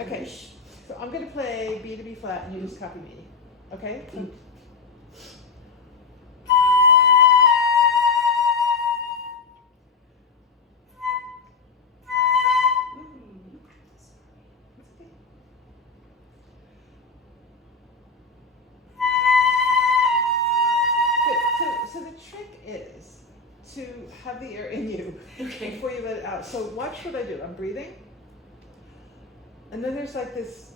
Okay, so I'm going to play B to B flat and you just copy me. Okay? So the trick is to have the air in you before you let it out. So watch what I do. I'm breathing. And then there's like this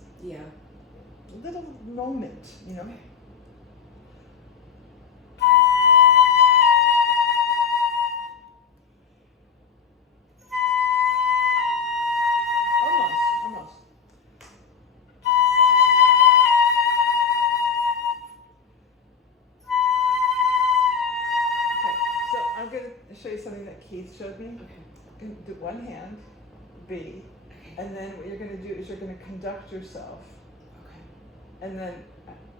little moment, you know. Okay. Almost. Okay, so I'm going to show you something that Keith showed me. Okay. You can do one hand, B, and then what you're going to do is you're going to conduct yourself. Okay. And then,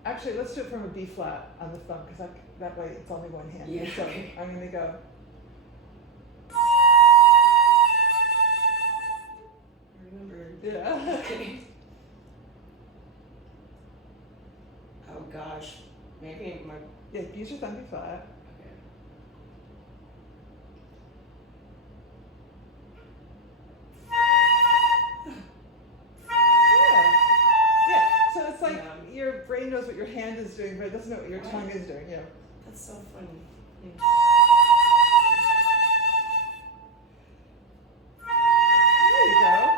actually, let's do it from a B flat on the thumb, because that way it's only one hand. Yeah. So I'm going to go. I remember. Yeah. Okay. Oh gosh. Maybe my. Yeah, use your thumb B flat. Okay. Yeah. So it's like Yeah. your brain knows what your hand is doing, but it doesn't know what your tongue is doing. Yeah. That's so funny. There you go.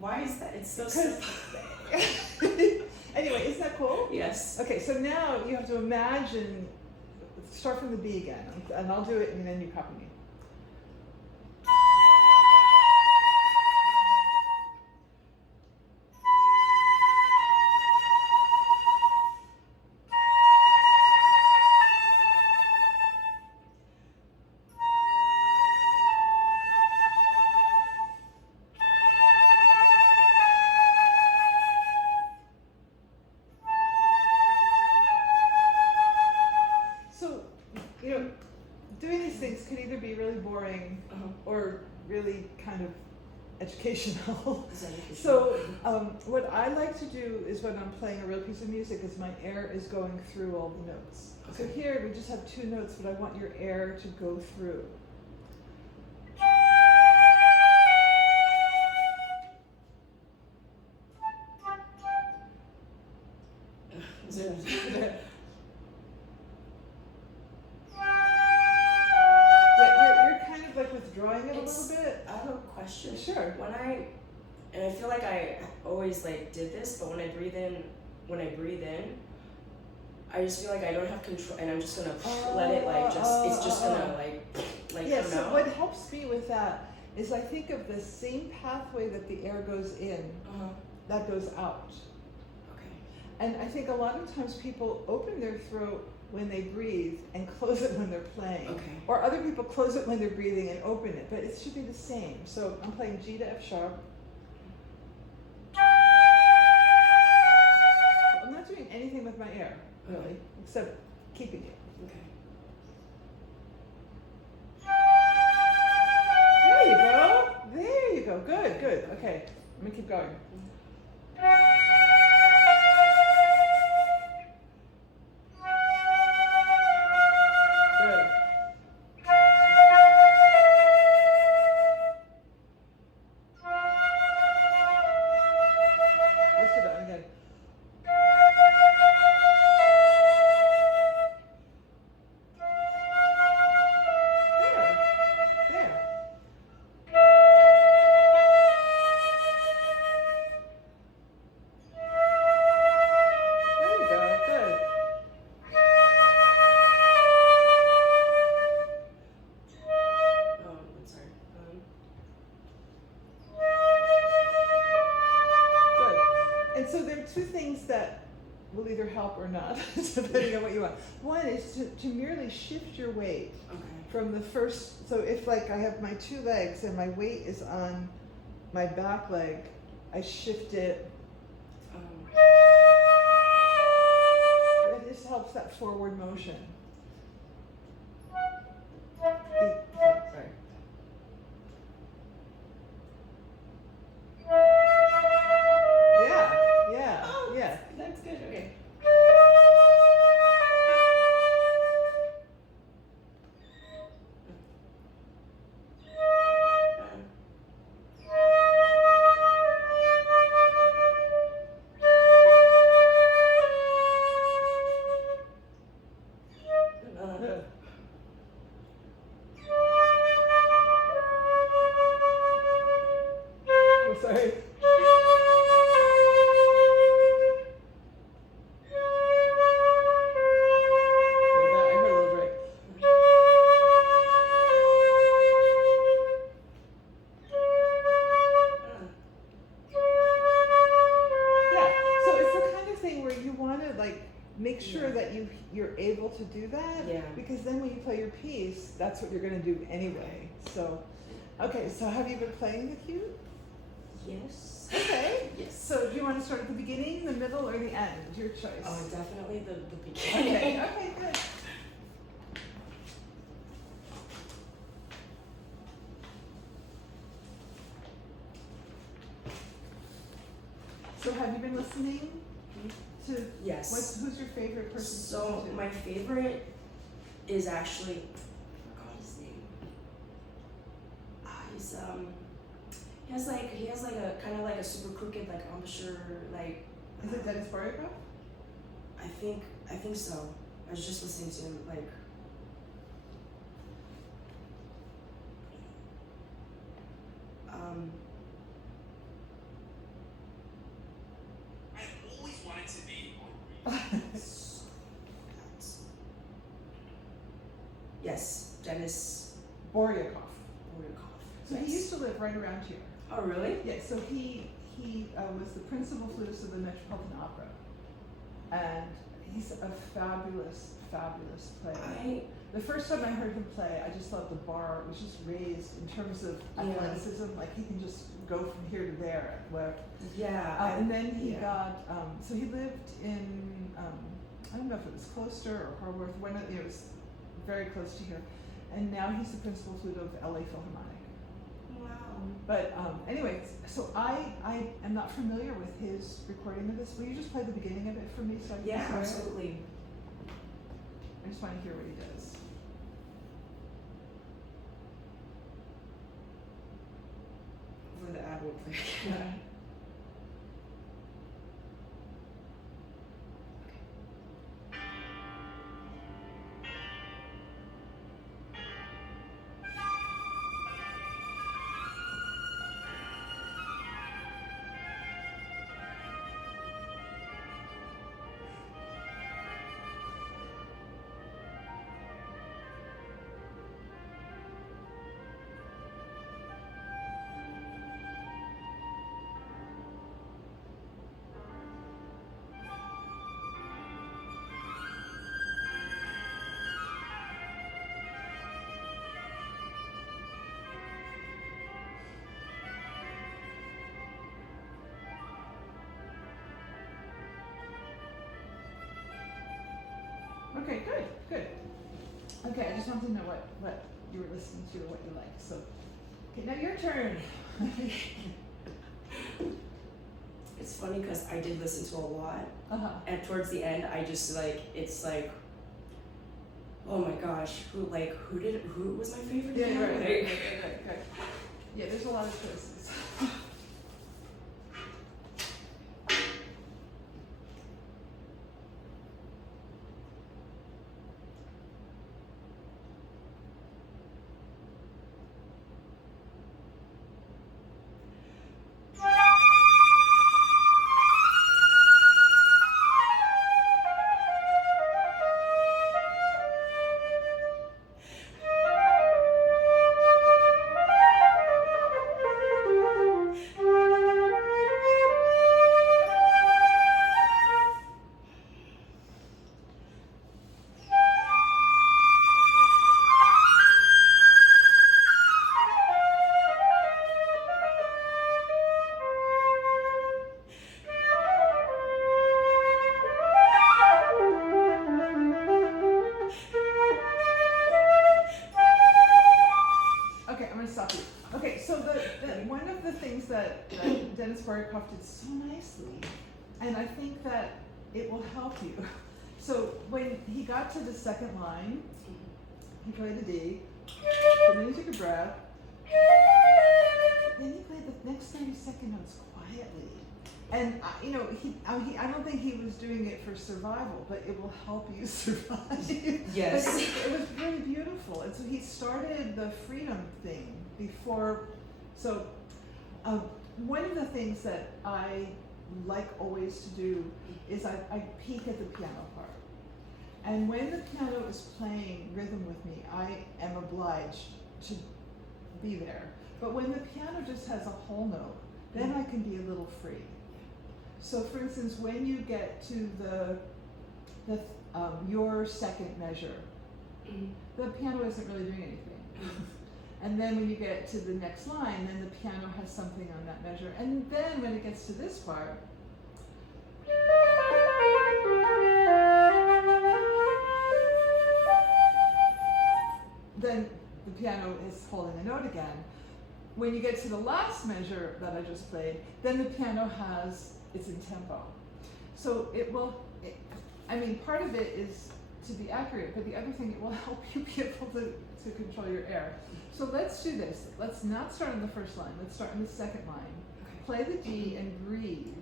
Why is that? It's so Because simple. anyway, isn't that cool? Yes. Okay, so now you have to imagine. Start from the B again, and I'll do it, and then you copy me. Doing these things can either be really boring or really kind of educational. So what I like to do is when I'm playing a real piece of music is my air is going through all the notes. Okay. So here we just have two notes, but I want your air to go through. Withdrawing it a little bit. I have a question. Sure. And I feel like I always did this, but when I breathe in, I just feel like I don't have control, and I'm just gonna let it it's just gonna yeah, come so out. what helps me with that is I think of the same pathway that the air goes in, that goes out. Okay. And I think a lot of times people open their throat when they breathe and close it when they're playing. Okay. Or other people close it when they're breathing and open it, but it should be the same. So I'm playing G to F sharp. I'm not doing anything with my air, really, except keeping it. Okay. There you go. There you go. Good, good. Okay, I'm gonna keep going. Will either help or not, depending on what you want. One is to merely shift your weight from the first, so if I have my two legs and my weight is on my back leg, I shift it. It just helps that forward motion. Sorry. Sorry. I heard a little break. Yeah, so it's the kind of thing where you want to like make sure that you're able to do that. Yeah. Because then when you play your piece, that's what you're going to do anyway. So, okay. So have you been playing with Hue? Yes. Okay. Yes. So do you want to start at the beginning, the middle, or the end? Your choice. Oh, definitely the beginning. Okay. Okay. Good. So have you been listening to Yes. who's your favorite person to So listen to? my favorite is actually, I forgot his name. He has like a kind of like a super crooked like embouchure like. Is it Dennis Baryakov? I think so. I was just listening to him like. I always wanted to be Yes, Dennis Baryakov. Baryakov. So he used to live right around here. Oh really? Yeah, so he was the principal flutist of the Metropolitan Opera, and he's a fabulous player. The first time I heard him play, I just thought the bar was just raised in terms of athleticism. Like he can just go from here to there. And then he got. So he lived in. I don't know if it was Closter or Harworth. It was very close to here, and now he's the principal flute of LA Philharmonic. Wow. But anyway, so I am not familiar with his recording of this. Will you just play the beginning of it for me so I can Yeah, hear it? absolutely. I just want to hear what he does. Hopefully the ad won't play. Okay, good. Okay, I just want to know what you were listening to or what you liked. So, okay, now your turn. It's funny because I did listen to a lot, Uh-huh. and towards the end, I just like it's like, oh my gosh, who was my favorite? Yeah, again? right. Like, Yeah, there's a lot of choices. Okay, I'm going to stop you. Okay, so one of the things that Dennis Baryakov did so nicely, and I think that it will help you. So when he got to the second line, he played the D, and then he took a breath, then he played the next 30-second notes quietly. And I don't think he was doing it for survival, but it will help you survive. Yes. But it was really beautiful, and so he started the freedom thing before. So one of the things that I like always to do is I peek at the piano part. And when the piano is playing rhythm with me, I am obliged to be there. But when the piano just has a whole note, then I can be a little free. So for instance, when you get to your second measure, the piano isn't really doing anything. And then when you get to the next line, then the piano has something on that measure. And then when it gets to this part, then the piano is holding a note again. When you get to the last measure that I just played, then the piano it's in tempo. So part of it is to be accurate, but the other thing, it will help you be able to control your air. So let's do this. Let's not start on the first line. Let's start on the second line. Play the G and breathe.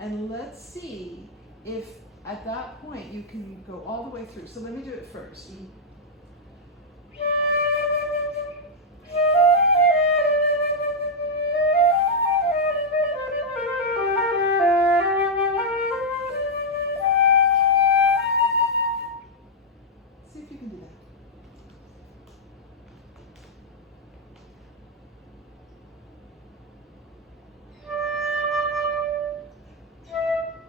And let's see if at that point you can go all the way through. So let me do it first. See if you can do that.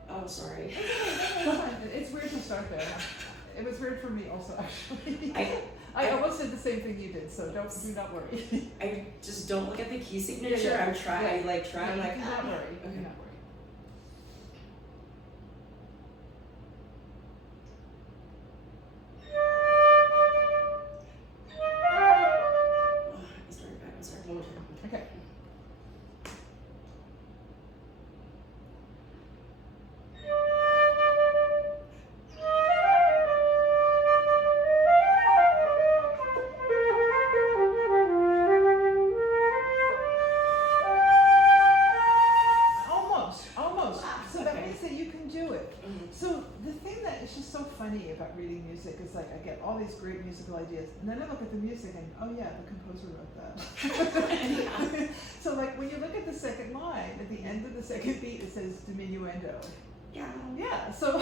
Oh, sorry. That's fine. It's weird to start there. It was weird for me also, actually. I almost did the same thing you did, so do not worry. I just don't look at the key signature. Yeah. I'm trying. I'm Do not worry. Okay. Do not worry. I'm sorry. One more time. Okay. Almost. So that Okay. means that you can do it. So the thing that is just so funny about reading music is like I get all these great musical ideas, and then I look at the music and oh yeah, the composer wrote that. So like when you look at the second line, at the end of the second beat, it says diminuendo. Yeah. Yeah. So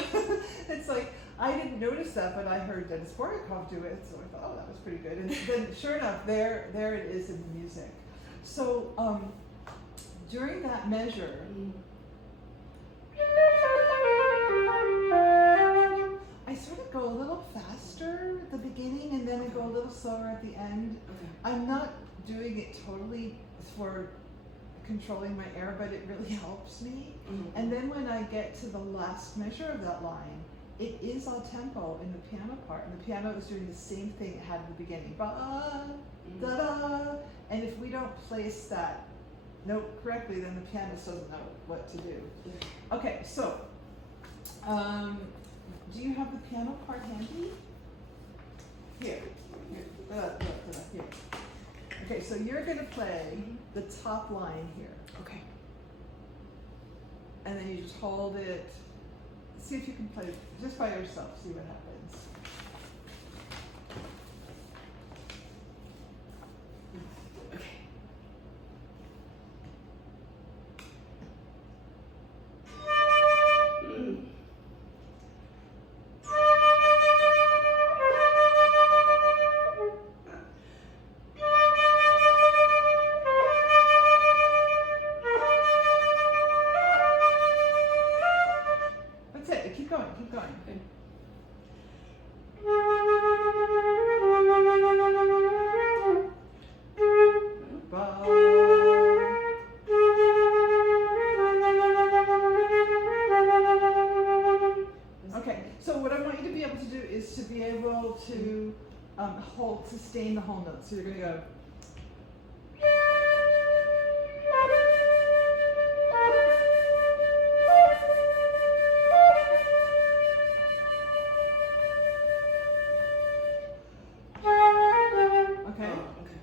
it's like I didn't notice that, but I heard Dennis Boryakov do it, so I thought, oh, that was pretty good. And then sure enough, there it is in the music. So during that measure. I sort of go a little faster at the beginning and then I go a little slower at the end. Okay. I'm not doing it totally for controlling my air, but it really helps me. And then when I get to the last measure of that line, it is all tempo in the piano part, and the piano is doing the same thing it had at the beginning. Ba, da, da. And if we don't place that note correctly, then the pianist doesn't know what to do. Okay, so do you have the piano part handy? Here. Here. Okay, so you're going to play the top line here. Okay. And then you just hold it. See if you can play just by yourself, see what happens. Okay. That's it. Keep going. Keep going. Okay. Ba. Okay, so what I want you to be able to do is to be able to sustain the whole note. So you're going to go. Okay. Okay.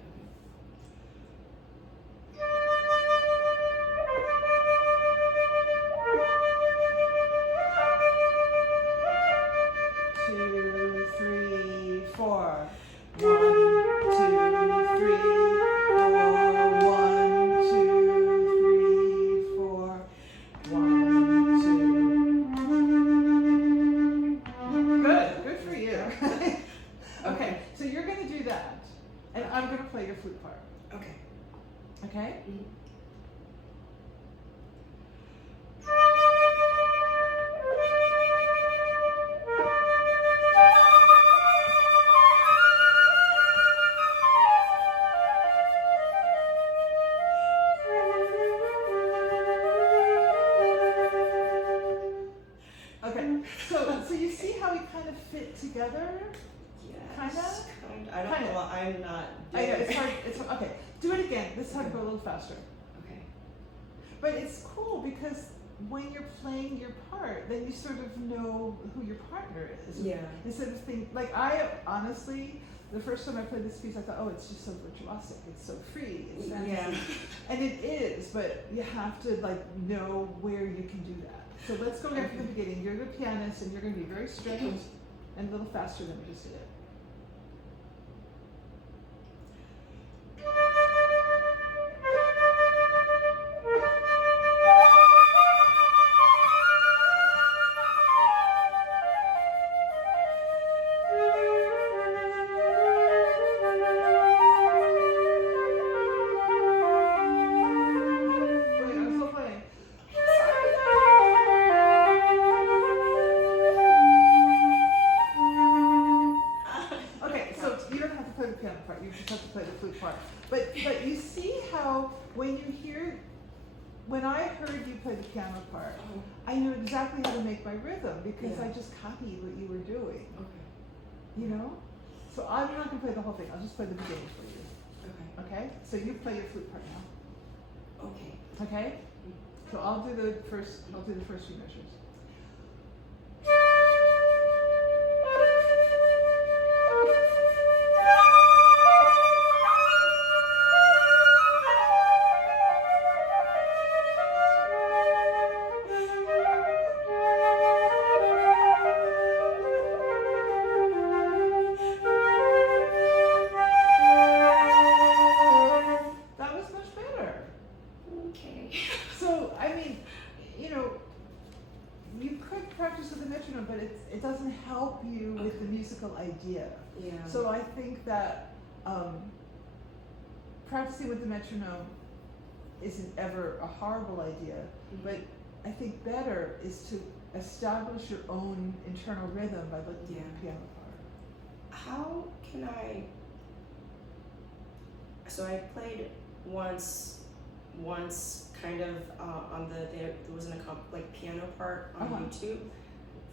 Two, three, four. 1, 2, 3. together? Yes. Kinda? I don't know. I'm not I doing know, it's hard, okay, do it again, this time go a little faster. Okay. But it's cool because when you're playing your part, then you sort of know who your partner is. Yeah. Instead of thinking, like I honestly, the first time I played this piece, I thought, oh, it's just so virtuosic, it's so free, it's fantasy. Yeah. And it is, but you have to like know where you can do that. So let's go back to the beginning. You're the pianist and you're going to be very strict and a little faster than we just did it. Wait, I'm still playing. Okay, so you don't have to play the piano part, you just have to play the flute part. But you see how when you hear, when I heard you play the piano part, I knew exactly how to make my rhythm because Yeah. I just copied what you were doing, Okay. you know? So I'm not gonna play the whole thing, I'll just play the beginning for you, Okay. okay? So you play your flute part now, Okay. okay? So I'll do the first few measures. That was much better. Okay. So, I mean, you know, you could practice with the metronome, but it doesn't help you with the musical idea. Yeah. So I think that practicing with the metronome isn't ever a horrible idea, but I think better is to establish your own internal rhythm by looking at the piano part. How can I? So I played once kind of on there was an piano part on YouTube.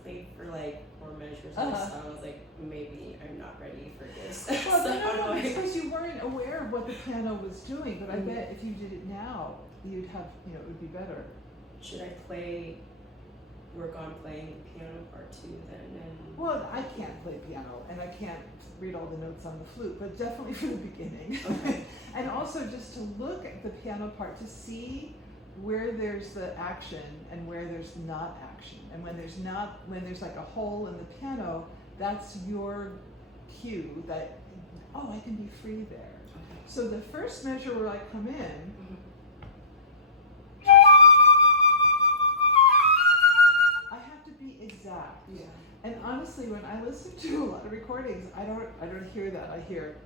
Played for like 4 measures or so. I was like, maybe I'm not ready for this. Well, So no, I'm like- because you weren't aware of what the piano was doing, but I bet if you did it now, you'd have, it would be better. Should I work on playing the piano part too then? And Well, I can't play piano, and I can't read all the notes on the flute, but definitely for the beginning. Okay. And also just to look at the piano part to see where there's the action and where there's not action. And when there's like a hole in the piano, that's your cue that, oh, I can be free there. Okay. So the first measure where I come in, I have to be exact. Yeah. And honestly, when I listen to a lot of recordings, I don't hear that. I hear it,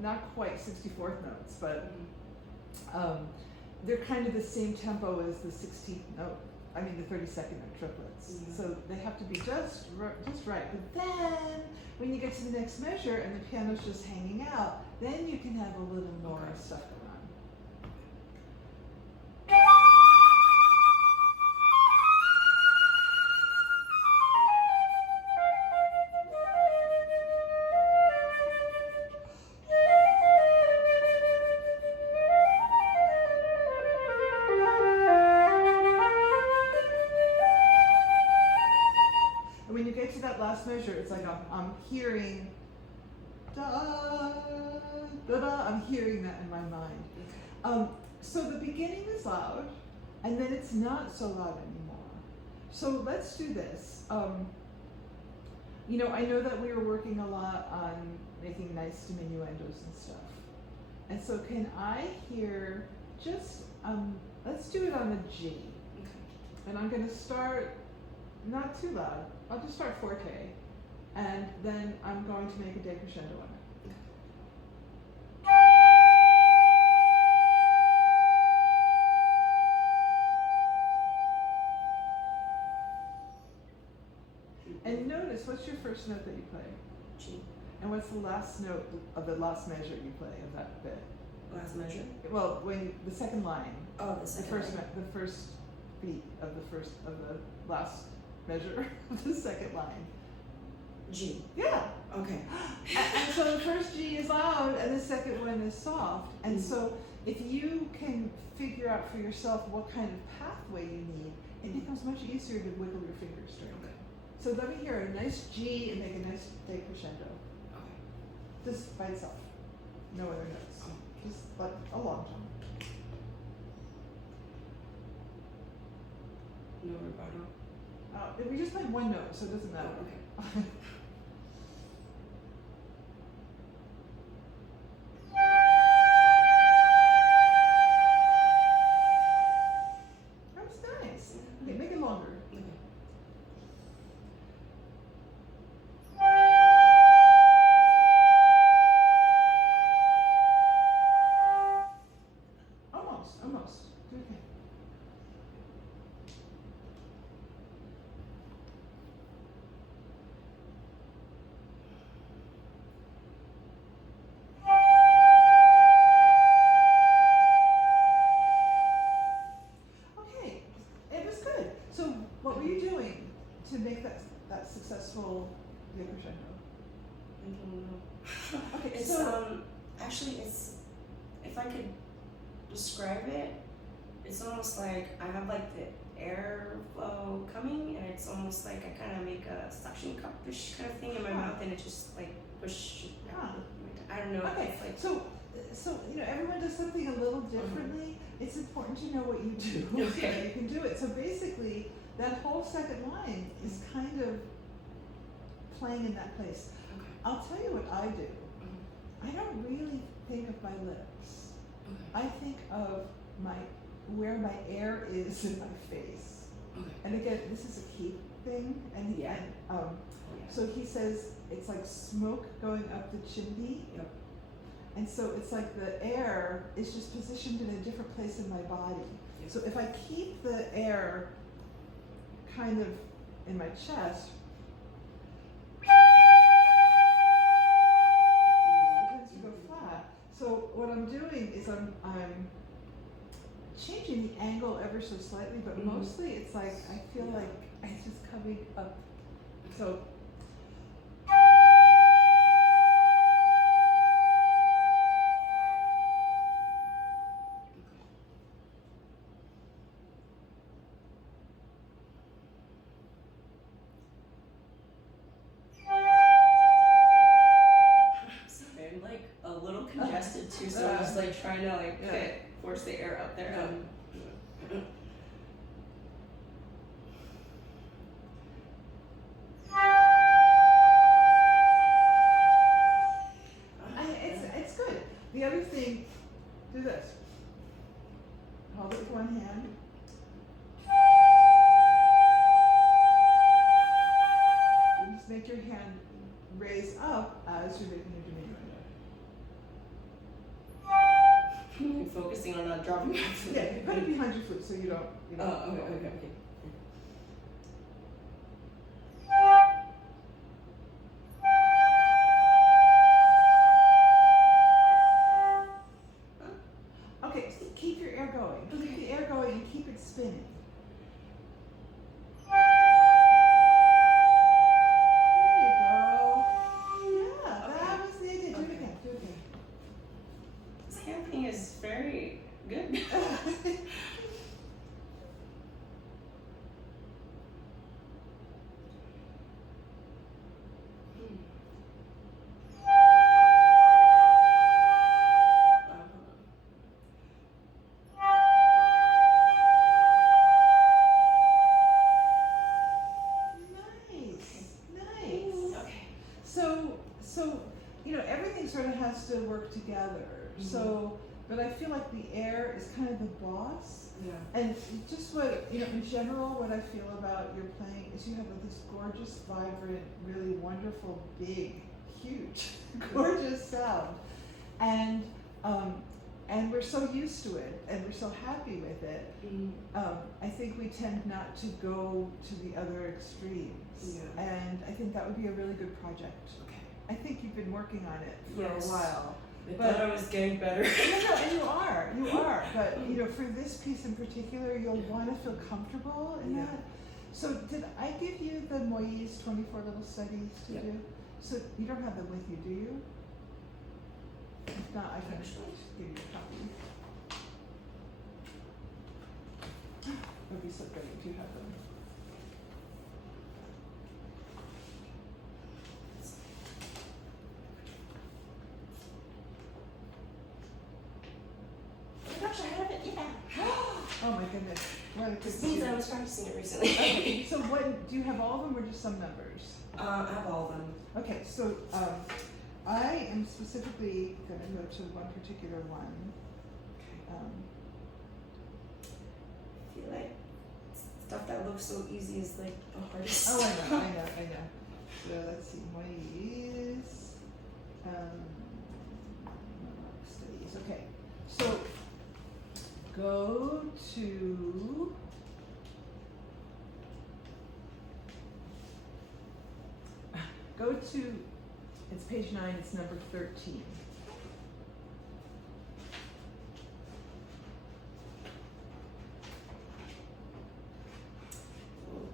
not quite 64th notes, but they're kind of the same tempo as the 16th note. I mean the 32nd note triplets. Yeah. So they have to be just right. But then when you get to the next measure and the piano's just hanging out, then you can have a little more stuff going on. When you get to that last measure, it's like I'm hearing da da da. I'm hearing that in my mind. So the beginning is loud, and then it's not so loud anymore. So let's do this. I know that we were working a lot on making nice diminuendos and stuff. And so can I hear just let's do it on a G. Okay. And I'm going to start not too loud. I'll just start forte, and then I'm going to make a decrescendo on it. And notice, what's your first note that you play? G. And what's the last note of the last measure you play of that bit? Last measure. Well, the second line. Oh, the The second. first, line. the first beat of the last measure of the second line. G. Yeah. Okay. And so the first G is loud and the second one is soft. And so if you can figure out for yourself what kind of pathway you need, it becomes much easier to wiggle your fingers during it. So let me hear a nice G and make a nice decrescendo. Okay. Just by itself. No other notes. Just like a long tone. No vibrato. We just played one note, so it doesn't matter. Okay. That was nice. Okay, make it longer. Okay. Almost. Okay. Okay, it was good. So what were you doing to make that successful decrescendo? I don't know. Okay, It's so actually it's, if I could describe it, it's almost like I have like the airflow coming, and it's almost like I kind of make a suction cup-ish kind of thing in my mouth, and it just like push. I don't know. Okay, It's like so everyone does something a little differently. It's important to know what you do so that you can do it. So basically, that whole second line is kind of playing in that place. okay. I'll tell you what I do. I don't really think of my lips. I think of where my air is in my face. Okay. And again, this is a Keith thing, and Yeah. so he says it's like smoke going up the chimney. Yep. And so it's like the air is just positioned in a different place in my body. Yep. So if I keep the air kind of in my chest, it tends to go flat. So what I'm doing is I'm changing the angle ever so slightly, but mostly it's like I feel like it's just coming up. So Sorry, I'm like a little congested too, so I'm just like trying to like force the air up there. it's good. The other thing, do this. Hold it with one hand. And just make your hand raise up as you're making your diminuendo. Focusing on not dropping off. Yeah, you put it behind your flute so you don't. Oh, okay. Okay, so keep your air going. Keep the air going and keep it spinning. There you go. Yeah, that was the idea. Do it again. Do it again. This hand thing is very good. Nice. Okay. So everything sort of has to work together. So, but I feel like the air is kind of the boss. Yeah. And just what, in general, what I feel about your playing is you have this gorgeous, vibrant, really wonderful, big, huge, gorgeous sound. And we're so used to it, and we're so happy with it. I think we tend not to go to the other extremes. Yeah. And I think that would be a really good project. Okay. I think you've been working on it for Yes. a while. I But- thought I was getting better. No, and you are. But you know, for this piece in particular, you'll want to feel comfortable in Yeah. that. So did I give you the Moise 24 little studies to Yeah. do? So you don't have them with you, do you? If not, I can just give you a copy. It would be so great if you have them. Oh my gosh, I have it, yeah. Oh my goodness. What a good This means I student. was practicing it recently. Okay, so what, do you have all of them or just some numbers? I have all of them. Okay, so I am specifically going to go to one particular one. I feel like stuff that looks so easy is like the hardest. Oh, I know. So let's see, Moise, studies. Okay, so go to it's page 9. It's number 13.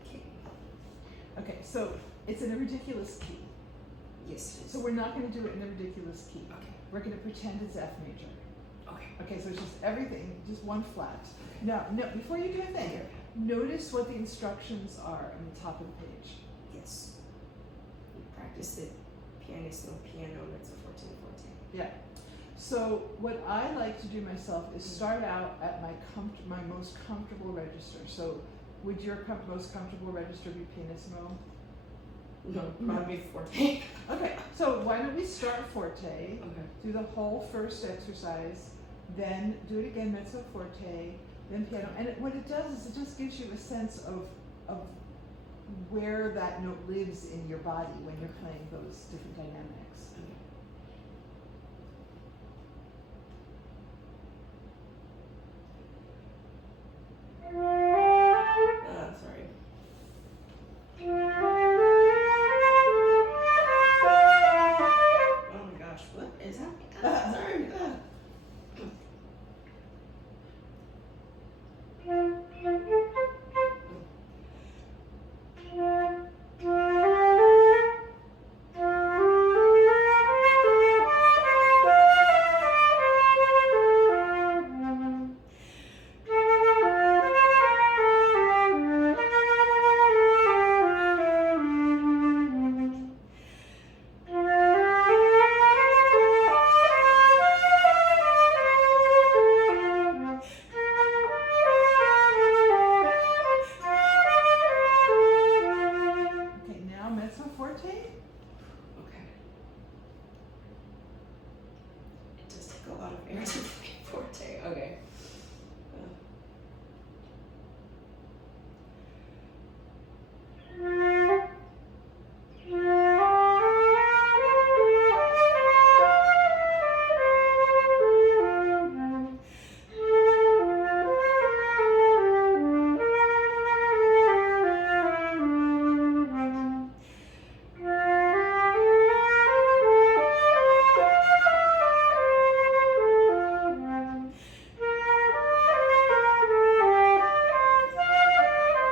Okay. Okay, so it's in a ridiculous key. Yes, it is. So we're not going to do it in a ridiculous key. Okay. We're going to pretend it's F major. Okay. Okay, so it's just everything, just one flat. Now, no, before you do a thing, notice what the instructions are on the top of the page. Yes. We practice it. Pianissimo, piano, mezzo forte, forte. Yeah. So what I like to do myself is start out at my most comfortable register. So would your most comfortable register be pianissimo? No, probably forte. Okay, so why don't we start forte, Okay. do the whole first exercise, then do it again mezzo forte, then piano. And what it does is it just gives you a sense of where that note lives in your body when you're playing those different dynamics. Okay. Sorry. Oh my gosh, what is happening? Sorry. Okay, now mezzo forte. Okay. It does take a lot of air to play forte. Okay.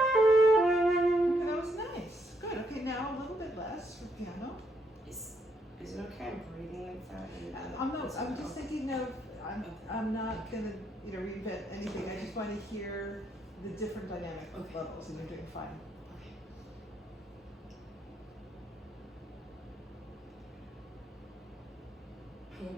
Okay, that was nice. Good. Okay, now a little bit less for piano. Is it okay? I'm breathing like that. I'm just thinking of, I'm not gonna, reinvent anything. I just want to hear the different dynamic Okay. levels, and you're doing fine. Okay.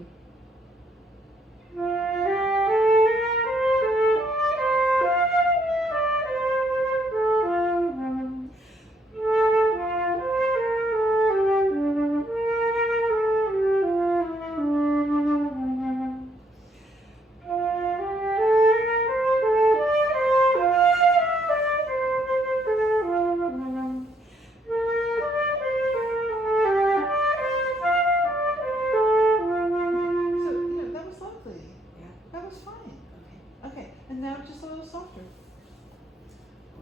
So, that was lovely. Yeah. That was fine. Okay. Okay, and now just a little softer.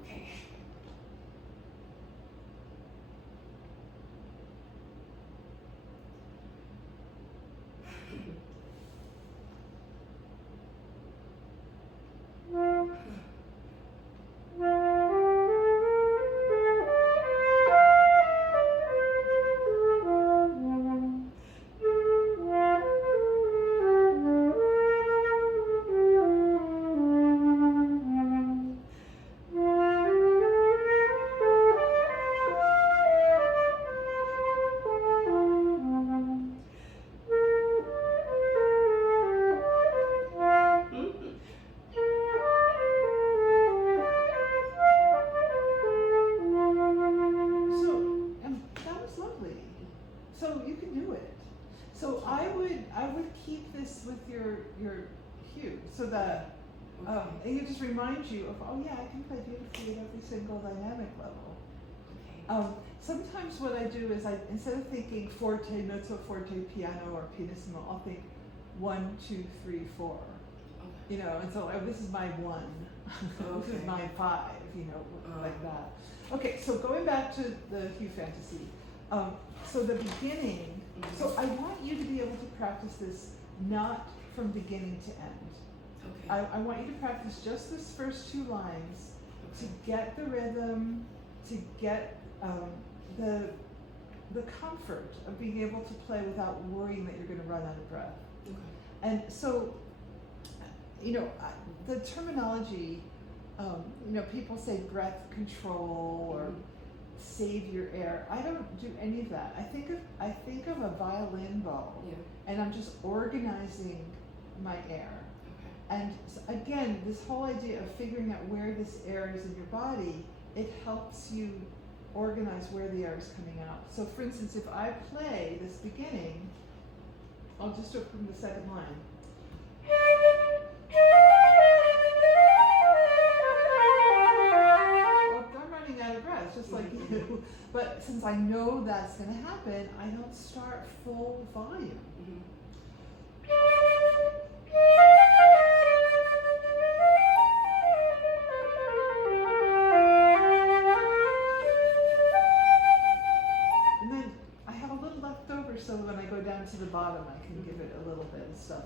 Okay. So you can do it. So I would keep this with your Hue so that it just reminds you of, oh yeah, I can play beautifully at every single dynamic level. Sometimes what I do is instead of thinking forte, mezzo forte, piano, or pianissimo, I'll think 1, 2, 3, 4. Okay. You know, and so this is my 1, this is my 5, you know, like that. Okay, so going back to the Hue Fantaisie, so the beginning, so I want you to be able to practice this not from beginning to end. Okay. I want you to practice just this first 2 lines to get the rhythm, to get the comfort of being able to play without worrying that you're going to run out of breath. Okay. And so, you know, the terminology, you know, people say breath control or save your air. I don't do any of that. I think of a violin bow, and I'm just organizing my air. Okay. And again, this whole idea of figuring out where this air is in your body, it helps you organize where the air is coming out. So for instance, if I play this beginning, I'll just do it from the second line. Well, I'm running out of breath, just like you. But since I know that's going to happen, I don't start full volume. And then I have a little left over, so when I go down to the bottom, I can give it a little bit of stuff.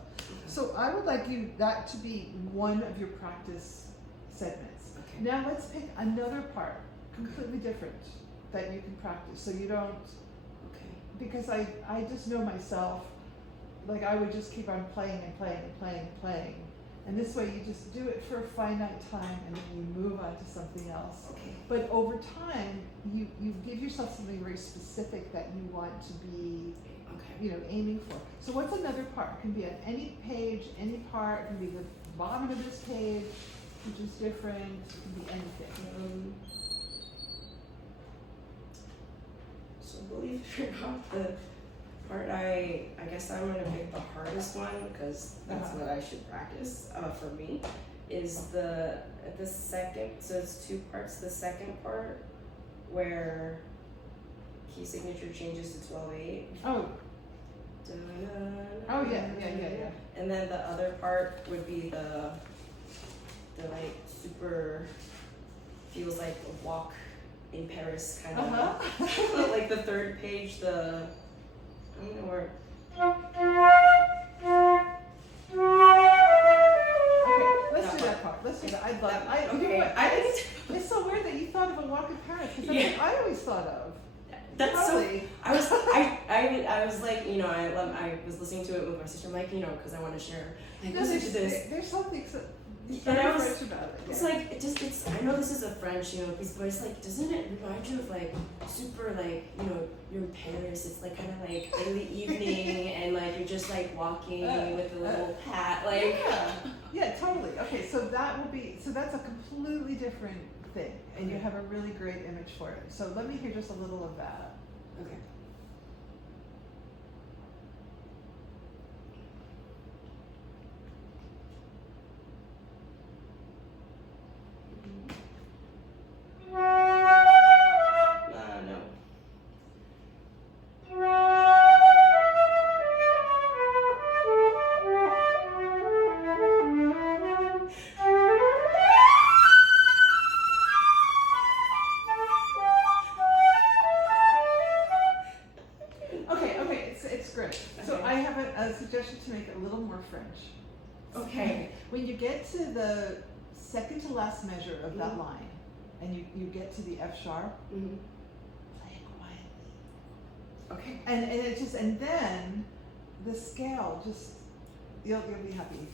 So I would like that to be one of your practice segments. Okay. Now let's pick another part, completely different, that you can practice. So you don't, because I just know myself, like I would just keep on playing and playing and playing and playing. And this way you just do it for a finite time and then you move on to something else. Okay. But over time, you give yourself something very specific that you want to be, you know, aiming for. So what's another part? It can be on any page, any part. It can be the bottom of this page, which is different. It can be anything. So believe it or not, the part I guess I'm gonna pick the hardest one because that's what I should practice for me is the second. So it's 2 parts. The second part where key signature changes to 12/8. Oh. Oh yeah. And then the other part would be the like super feels like a walk in Paris kind of like the 3rd page, I don't know where. Okay, let's do that part. Let's do that. I'd love it. You know what? It's so weird that you thought of a walk in Paris because that's what I always thought of. That's Totally. so. I was like, you know, I was listening to it with my sister, I'm like, you know, because I want to share. Like, listen to this. There's something so And I was, French about it. it's like, it's, I know this is a French, you know, piece, but it's like, doesn't it remind you of like, super like, you know, you're in Paris, it's like kind of like early evening and like you're just like walking with a little hat, like. Yeah, totally. Okay, so that's a completely different thing and you have a really great image for it. So let me hear just a little of that. Okay. No. Okay, it's great. So I have a suggestion to make it a little more French. Okay. When you get to the second to last measure of that Mhm. line, and you get to the F sharp, Mm-hmm. play it quietly. Okay. And it just, and then the scale just, you'll be happy.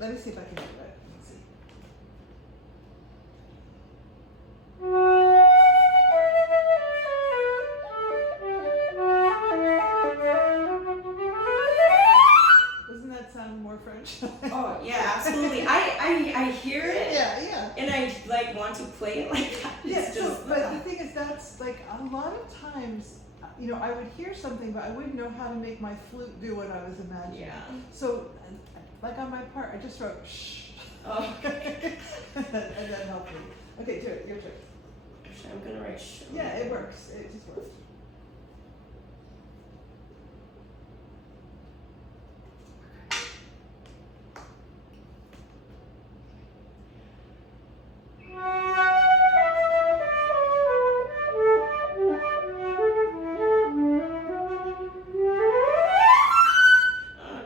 Let me see if I can do it. Let's see. Doesn't that sound more French? Oh yeah, absolutely. I hear it. Yeah. And I like want to play it like that. Yeah, It's so, just, but the thing is, that's like a lot of times, you know, I would hear something, but I wouldn't know how to make my flute do what I was imagining. yeah. So, like on my part, I just wrote shh. Oh. And that helped me. Okay, do it, your turn. Actually, I'm gonna write show. Yeah, it works. It just works.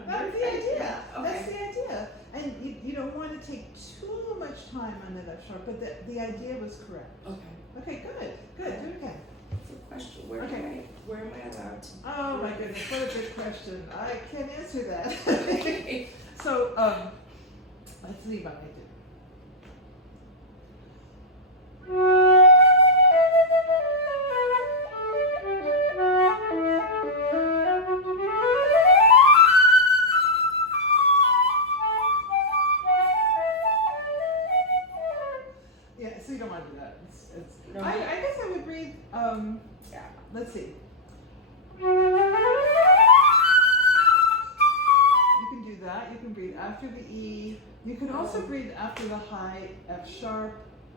That's the idea. Okay. That's the idea. And you don't want to take too much time on that F sharp, but the idea was correct. Okay. Okay, good. Do it again. That's a question. Where am I allowed to? Oh my goodness, what a good question. I can't answer that. Okay. So, let's see what I do. Yeah, so you don't want to do that. No. I guess I would read, Yeah. let's see. You can do that. You can breathe after the E. You can also breathe after the high F sharp,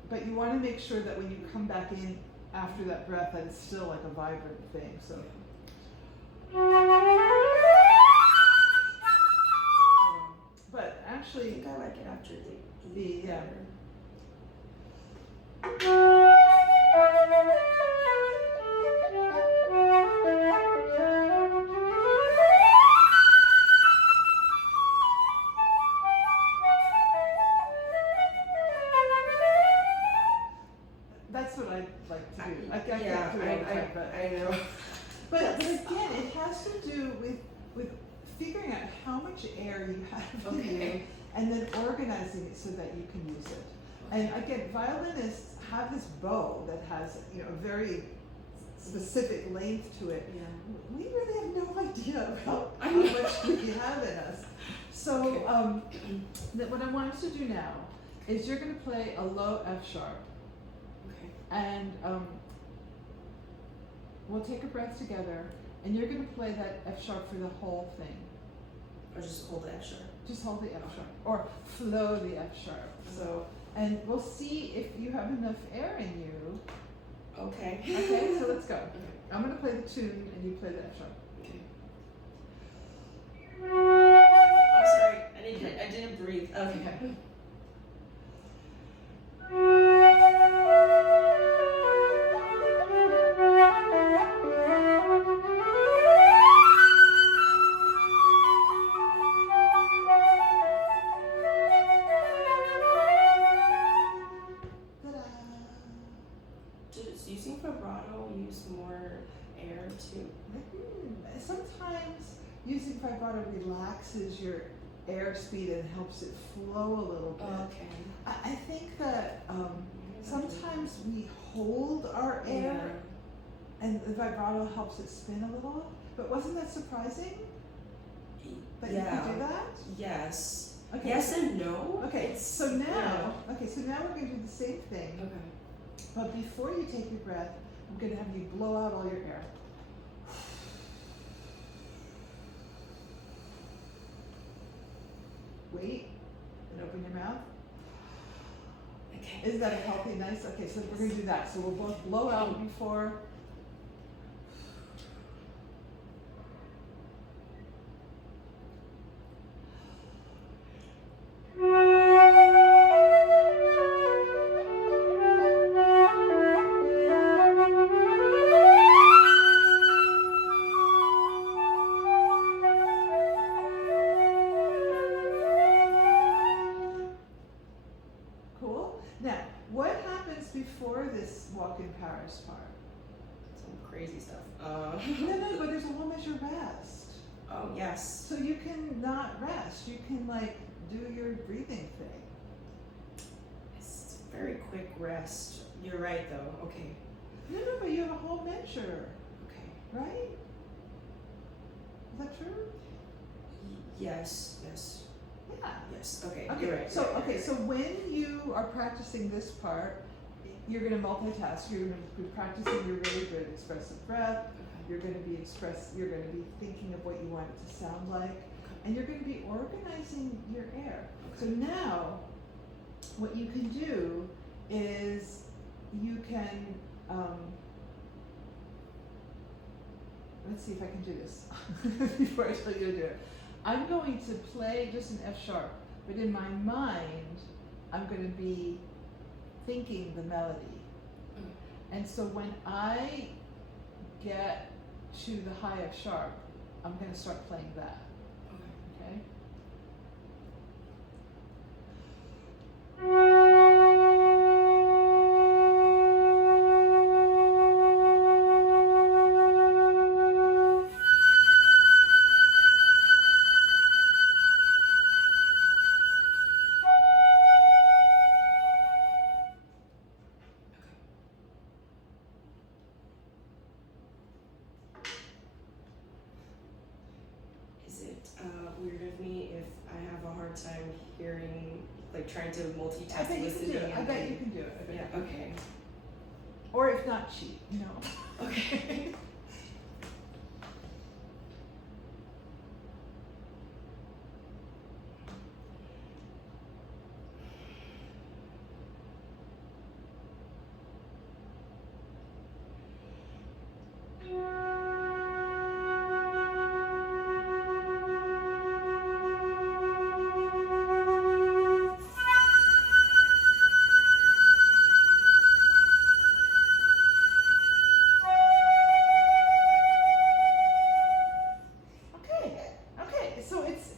but you want to make sure that when you come back in after that breath, that it's still like a vibrant thing. So. But I actually, think I like it after the the yeah. That's what I like to do. I can't do it all the time, but I know. But again, it has to do with figuring out how much air you have in you, Okay. and then organizing it so that you can use it. And again, violinists have this bow that has, you know, a very specific length to it. Yeah. We really have no idea about I how know. much we have in us. So what I want us to do now is you're going to play a low F sharp, Okay. and we'll take a breath together, and you're going to play that F sharp for the whole thing. Or just hold it extra. Just hold the F sharp, or flow the F sharp. So, and we'll see if you have enough air in you. Okay. Okay, so let's go. Okay. I'm going to play the tune, and you play the F sharp. Okay. I'm sorry. I didn't breathe. Okay. Ta-da! Does using vibrato use more air too? Sometimes using vibrato relaxes your airspeed and helps it flow a little bit. Okay. I think that sometimes we hold our air and the vibrato helps it spin a little. But wasn't that surprising that you could do that? Yes. Okay. Yes and no. Okay, so now we're going to do the same thing. Okay. But before you take your breath, I'm going to have you blow out all your air. Wait, and open your mouth. Okay. Isn't that a healthy, nice? Okay, so we're going to do that. So we'll both blow out before. Cool? walk in Paris part. Some crazy stuff. No, but there's a whole measure rest. Oh yes. So you can not rest. You can like do your breathing thing. It's very quick rest. You're right though. Okay. No, but you have a whole measure, Okay. right? Is that true? Yes. Yeah. Yes. Okay. Okay. You're right. So you're right, okay. you're So when you are practicing this part, you're going to multitask. You're going to be practicing your really good expressive breath. You're going to be You're going to be thinking of what you want it to sound like, and you're going to be organizing your air. So now, what you can do is you can. Let's see if I can do this before I tell you to do it. I'm going to play just an F sharp, but in my mind, I'm going to be thinking the melody. And so when I get to the high F sharp, I'm going to start playing that. Okay? Is it weird of me if I have a hard time hearing, like trying to multitask I bet you can do it. I and bet you can do it. I bet Yeah. you can. Okay. Or if not, cheat. No. Okay. Okay. So it's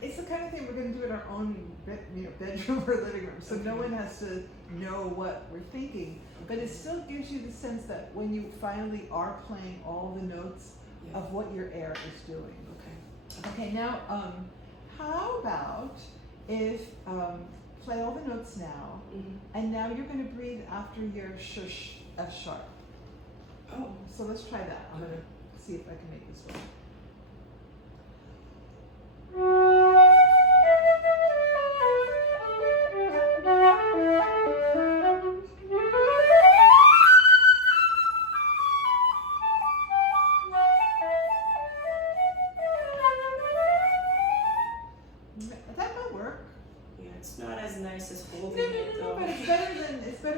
it's the kind of thing we're going to do in our own bedroom or living room. So no Okay. one has to know what we're thinking, but it still gives you the sense that when you finally are playing all the notes Yeah. of what your air is doing. Okay. Okay, now how about if play all the notes now, and now you're going to breathe after your shush F sharp. Oh. So let's try that. I'm going to see if I can make this work. That might work. Yeah, it's not as nice as holding No, it though. but it's better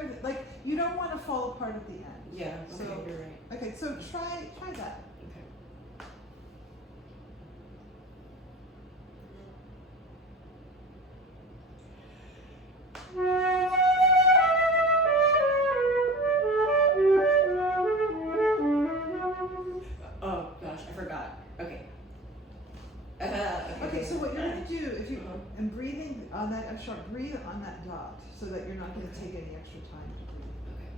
than like you don't want to fall apart at the end. Yeah. Okay. So- You're right. Okay, so try that. Okay. Oh gosh, I forgot. Okay. Okay, so what you're going to do if you Uh-huh. and breathing on that F sharp, breathe on that dot so that you're not going to Okay. take any extra time to breathe. Okay.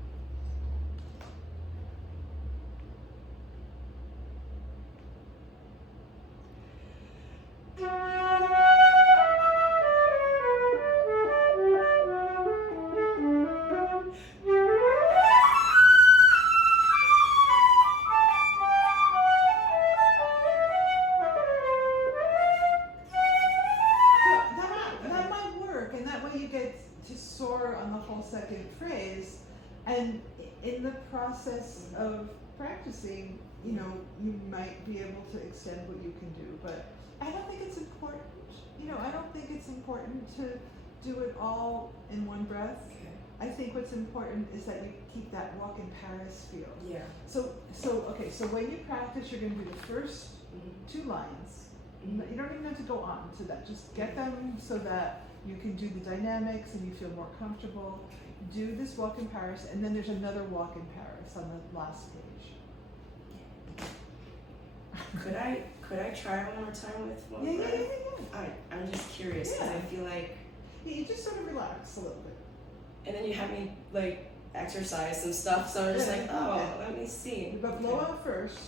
That might work, and that way you get to soar on the whole second phrase. And in the process of practicing, you might be able to extend what you can do. But I don't think it's important. I don't think it's important to do it all in one breath. Okay. I think what's important is that you keep that walk in Paris feel. Yeah. So when you practice, you're going to do the first Mm-hmm. 2 lines. Mhm. You don't even have to go on to that. Just get them so that you can do the dynamics and you feel more comfortable. Do this walk in Paris, and then there's another walk in Paris on the last page. Could I try one more time with one Yeah. breath? I'm just curious because Yeah. I feel like, Yeah, you just sort of relax a little bit. and then you have me like exercise some stuff. So I'm just like, oh, okay. let me see. But blow out first.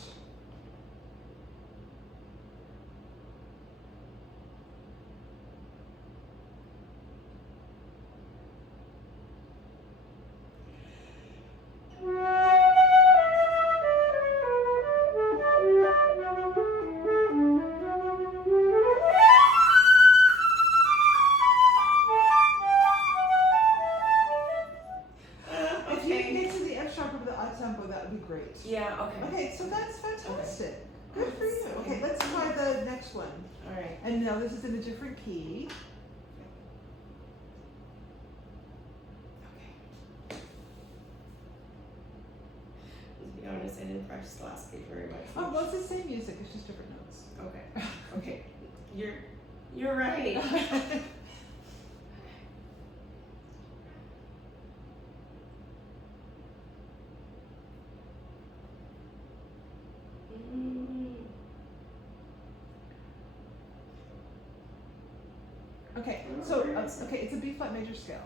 If you can get to the F sharp of the odd tempo, that would be great. Yeah. Okay. Okay, so that's fantastic. Good for you. Okay, let's try the next one. All right. And now this is in a different key. Okay. To be honest, I didn't practice the last page very much. Oh, well, it's the same music, it's just different notes. Okay. Okay. You're right. Okay, so okay, it's a B flat major scale.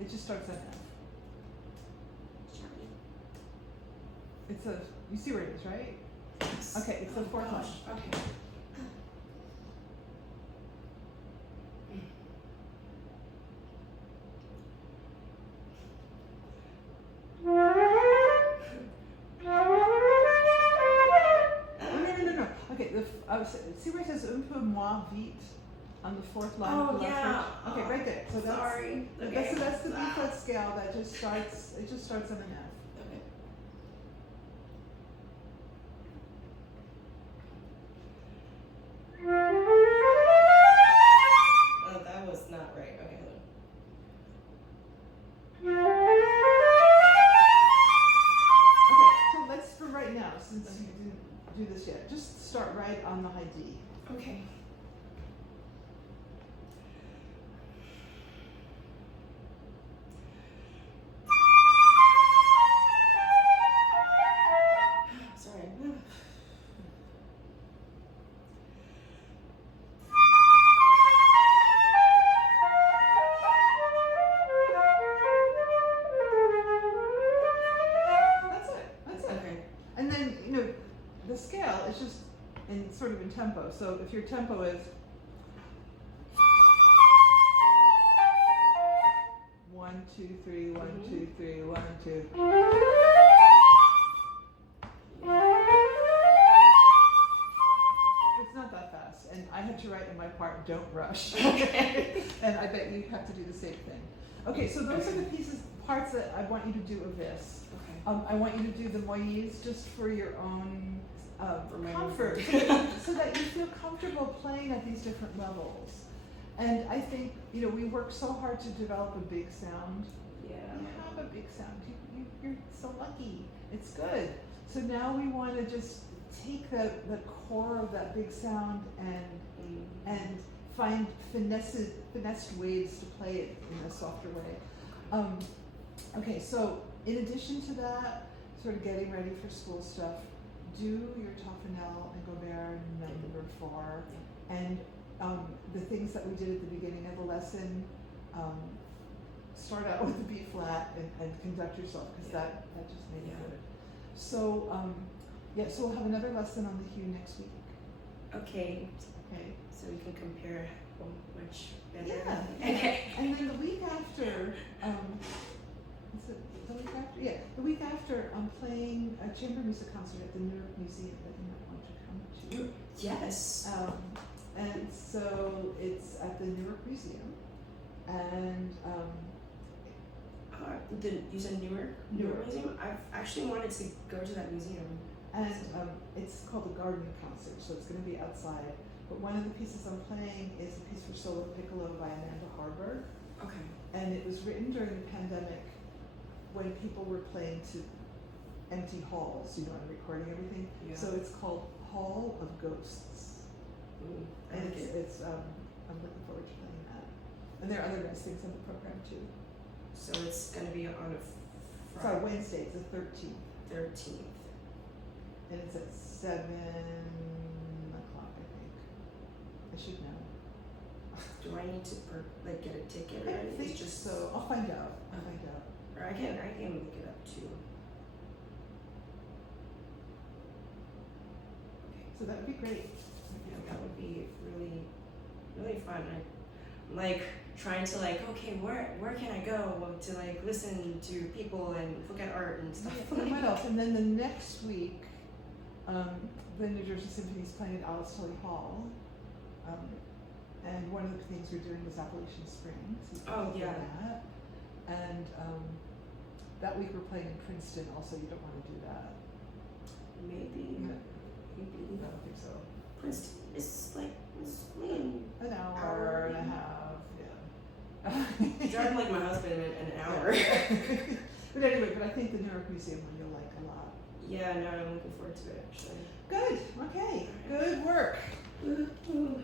It just starts on F. It's a, you see where it is, right? Okay, it's the fourth line. Okay. No. Okay, see where it says un peu moins vite on the fourth line of Oh the left yeah. page? Okay, right there. So that's Sorry. that's the B flat scale that just starts. It just starts on an F. Okay. Oh, that was not right. Okay. Okay, so let's for right now, since you didn't do this yet, just start right on the high D. Okay. Sorry. That's it. Okay. And then, the scale is just sort of in tempo. So if your tempo is 1, 2, 3, 1, 2, 3, 1, 2. It's not that fast. And I had to write in my part, don't rush. Okay. And I bet you have to do the same thing. Okay, so those are the parts that I want you to do of this. Okay. I want you to do the moyes just for your own comfort, so that you feel comfortable playing at these different levels. And I think, we work so hard to develop a big sound. Yeah. You have a big sound. You're so lucky. It's good. So now we want to just take the core of that big sound and find finessed ways to play it in a softer way. Okay, so in addition to that, sort of getting ready for school stuff, do your Toffanel and Gobert and number 4, and the things that we did at the beginning of the lesson. Start out with the B flat and conduct yourself, because that just made it good. So so we'll have another lesson on the Hue next week. Okay. Okay. So we can compare how much better. Yeah. Okay. And then the week after, is it the week after? Yeah, the week after, I'm playing a chamber music concert at the Newark Museum that you might want to come to. Yes. And so it's at the Newark Museum, and You said Newark Museum? I've actually wanted to go to that museum. and it's called the Garden Concert, so it's going to be outside. But one of the pieces I'm playing is a piece for solo piccolo by Amanda Harburg, Okay. and it was written during the pandemic when people were playing to empty halls, and recording everything. Yeah. So it's called Hall of Ghosts, Ooh, I and like it. it's I'm looking forward to playing that. And there are other nice things on the program too. So it's gonna be on a Sorry, Friday, Wednesday, it's the 13th, 13th. and it's at 7 o'clock, I think. I should know. Do I need to get a ticket or I anything? think It's just so. I'll find out. Right. Or I can look it up too. So that would be great. Yeah, that would be really, really fun. I'm like trying to like, okay, where can I go to like listen to people and look at art and stuff. And what else? And then the next week, the New Jersey Symphony is playing at Alice Tully Hall. And one of the things we're doing is Appalachian Spring. So you can Oh, look for yeah. That. And that week we're playing in Princeton. Also, you don't want to do that. Maybe. No, Maybe. I don't think so. Princeton is like An hour and a half. Yeah. driving like my husband in an hour. But anyway, but I think the New York Museum one you'll like a lot. Yeah, no, I'm looking forward to it actually. Good. Okay. Good work. Woo-hoo.